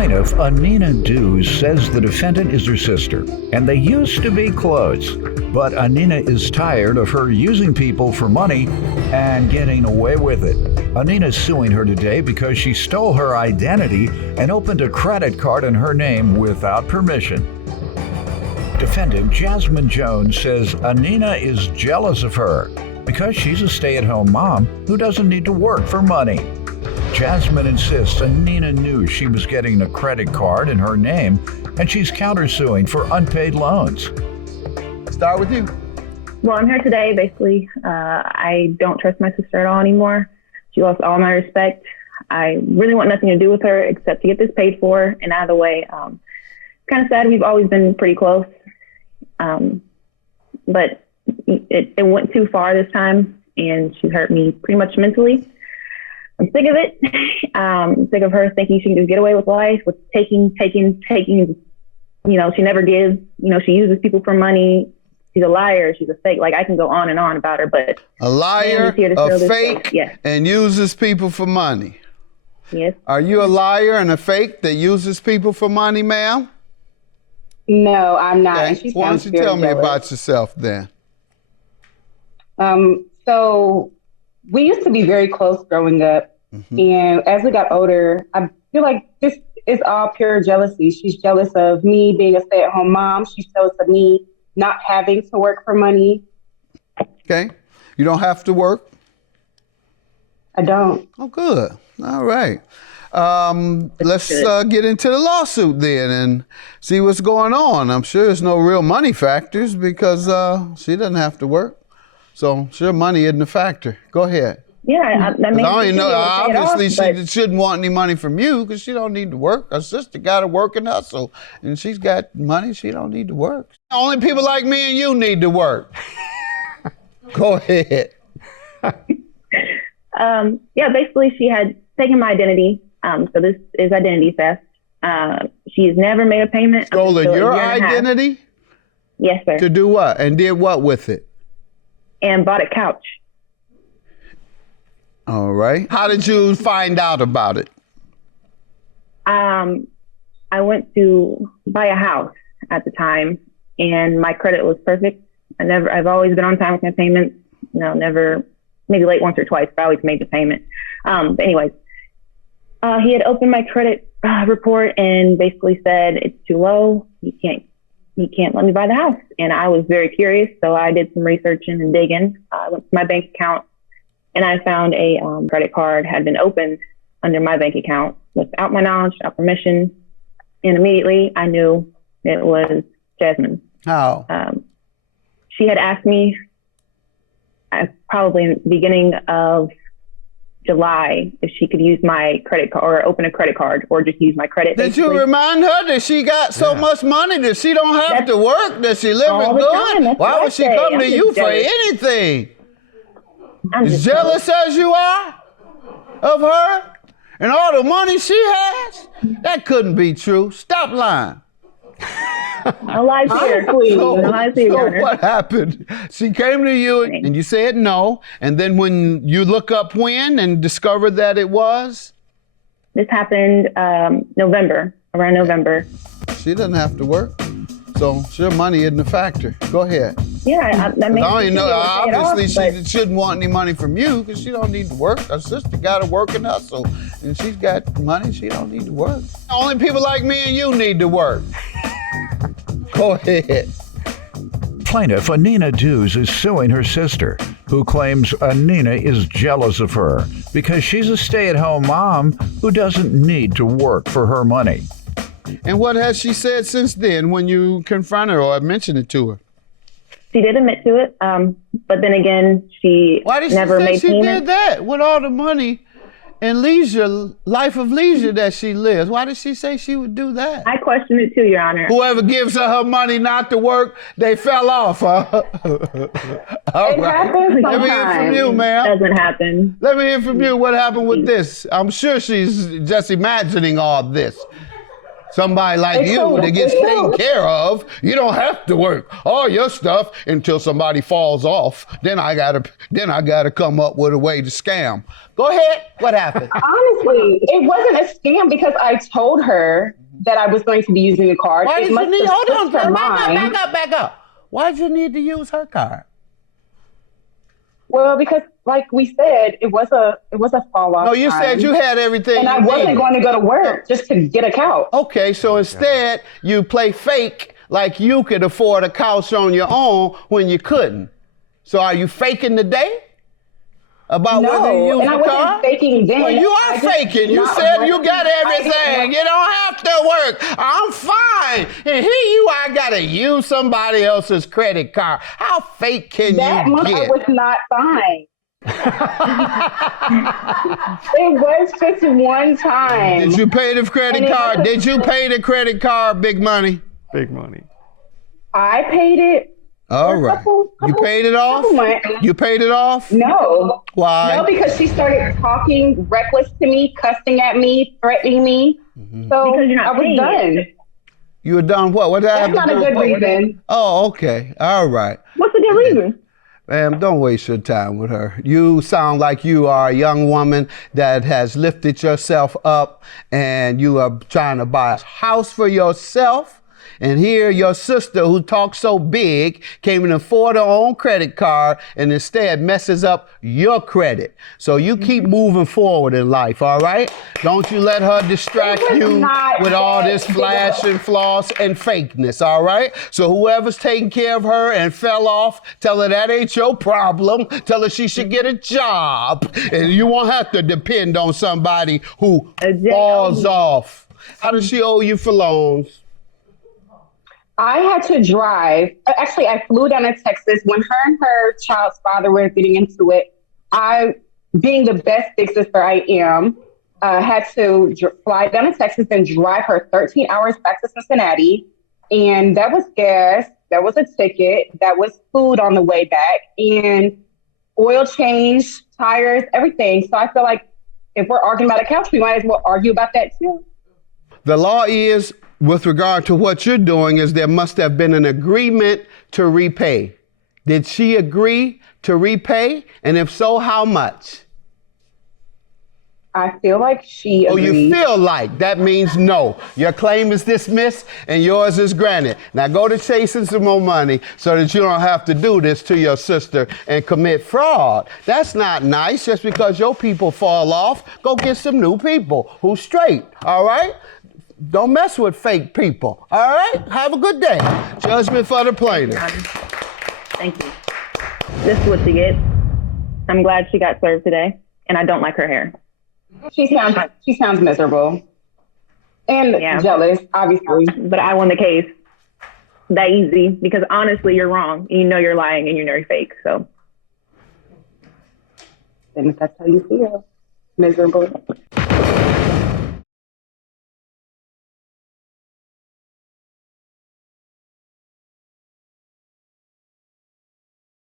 Plaintiff Anina Dews says the defendant is her sister, and they used to be close. But Anina is tired of her using people for money and getting away with it. Anina's suing her today because she stole her identity and opened a credit card in her name without permission. Defendant Jasmine Jones says Anina is jealous of her because she's a stay-at-home mom who doesn't need to work for money. Jasmine insists Anina knew she was getting a credit card in her name, and she's countersuing for unpaid loans. Start with you. Well, I'm here today. Basically, I don't trust my sister at all anymore. She lost all my respect. I really want nothing to do with her except to get this paid for and out of the way. It's kind of sad. We've always been pretty close, but it went too far this time, and she hurt me pretty much mentally. I'm sick of it. I'm sick of her thinking she can just get away with life, with taking. You know, she never gives. You know, she uses people for money. She's a liar. She's a fake. Like, I can go on and on about her, but a liar, a fake, yes, and uses people for money. Yes. Are you a liar and a fake that uses people for money, ma'am? No, I'm not. Okay. Why don't you tell me about yourself then? So we used to be very close growing up. Mm-hmm. And as we got older, I feel like this is all pure jealousy. She's jealous of me being a stay-at-home mom. She's jealous of me not having to work for money. Okay. You don't have to work? I don't. Oh, good. All right. Let's get into the lawsuit then and see what's going on. I'm sure there's no real money factors because she doesn't have to work. So sure, money isn't a factor. Go ahead. Yeah, I mean, obviously she shouldn't want any money from you because she don't need to work. Her sister got to work and hustle, and she's got money. She don't need to work. Only people like me and you need to work. Go ahead. Yeah, basically she had taken my identity. So this is identity theft. She's never made a payment. Stolen your identity? Yes, sir. To do what? And did what with it? And bought a couch. All right. How did you find out about it? I went to buy a house at the time, and my credit was perfect. I've always been on time with my payments. You know, never, maybe late once or twice, but I always made the payment. But anyways, he had opened my credit report and basically said it's too low. You can't let me buy the house. And I was very curious, so I did some researching and digging. I went to my bank account, and I found a credit card had been opened under my bank account without my knowledge, without permission. And immediately I knew it was Jasmine. How? She had asked me probably in the beginning of July if she could use my credit card or open a credit card or just use my credit. Did you remind her that she got so much money that she don't have to work, that she living good? Why would she come to you for anything? As jealous as you are of her and all the money she has? That couldn't be true. Stop lying. No lies here. So what happened? She came to you and you said no. And then when you look up when and discovered that it was? This happened around November. She doesn't have to work. So sure, money isn't a factor. Go ahead. Yeah, that makes sense. Obviously, she shouldn't want any money from you because she don't need to work. Her sister got to work and hustle, and she's got money. She don't need to work. Only people like me and you need to work. Go ahead. Plaintiff Anina Dews is suing her sister, who claims Anina is jealous of her because she's a stay-at-home mom who doesn't need to work for her money. And what has she said since then when you confronted her or mentioned it to her? She did admit to it, but then again, she never made payment. Why did she say she did that with all the money and leisure, life of leisure that she lives? Why did she say she would do that? I question it too, Your Honor. Whoever gives her money not to work, they fell off, huh? All right. Let me hear from you, ma'am. It doesn't happen. Let me hear from you. What happened with this? I'm sure she's just imagining all this. Somebody like you that gets taken care of, you don't have to work all your stuff until somebody falls off. Then I gotta come up with a way to scam. Go ahead. What happened? Honestly, it wasn't a scam because I told her that I was going to be using the card. Why did you need? Hold on, back up. Why did you need to use her card? Well, because like we said, it was a fall off. No, you said you had everything. And I wasn't going to go to work just to get a couch. Okay, so instead you play fake like you could afford a couch on your own when you couldn't. So are you faking today? About whether you use and I wasn't faking then. Well, you are faking. You said you got everything. You don't have to work. I'm fine. And here you are, gotta use somebody else's credit card. How fake can that you month get? I was not fine. It was just one time. Did you pay the credit card? Did you pay the credit card, Big Money? Big Money. I paid it. All right. You paid it off? You paid it off? No. Why? No, because she started talking reckless to me, cussing at me, threatening me. So I was done. You were done what? What did I have to do? That's not a good reason. Oh, okay. All right. What's the good reason? Ma'am, don't waste your time with her. You sound like you are a young woman that has lifted yourself up and you are trying to buy a house for yourself. And here your sister who talks so big can't even afford her own credit card and instead messes up your credit. So you keep moving forward in life, all right? Don't you let her distract you with all this flash and floss and fakeness, all right? So whoever's taking care of her and fell off, tell her that ain't your problem. Tell her she should get a job and you won't have to depend on somebody who falls off. How does she owe you for loans? I had to drive. Actually, I flew down to Texas when her and her child's father were getting into it. I, being the best big sister I am, had to fly down to Texas and drive her 13 hours back to Cincinnati. And that was gas, that was a ticket, that was food on the way back, and oil change, tires, everything. So I feel like if we're arguing about a couch, we might as well argue about that too. The law is, with regard to what you're doing, is there must have been an agreement to repay. Did she agree to repay? And if so, how much? I feel like she agreed. Oh, you feel like. That means no. Your claim is dismissed and yours is granted. Now go to chasing some more money so that you don't have to do this to your sister and commit fraud. That's not nice. Just because your people fall off, go get some new people who's straight, all right? Don't mess with fake people, all right? Have a good day. Judgment for the plaintiff. Thank you. This is what she gets. I'm glad she got served today, and I don't like her hair. She sounds miserable and jealous, obviously. But I won the case that easy because honestly, you're wrong. You know you're lying and you know you're fake. So. And if that's how you feel, miserable.